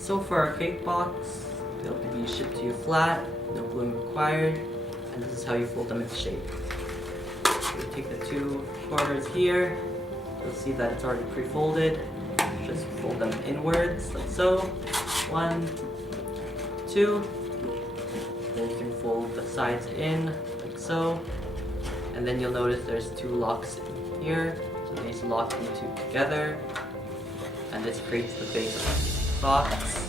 So for our cake box, they'll be shipped to you flat, no gluing required, and this is how you fold them into shape. So you take the two corners here, you'll see that it's already pre-folded. Just fold them inwards, like so. 1, 2. Then you can fold the sides in, like so. And then you'll notice there's two locks in here. So these lock the two together. And this creates the base of the box.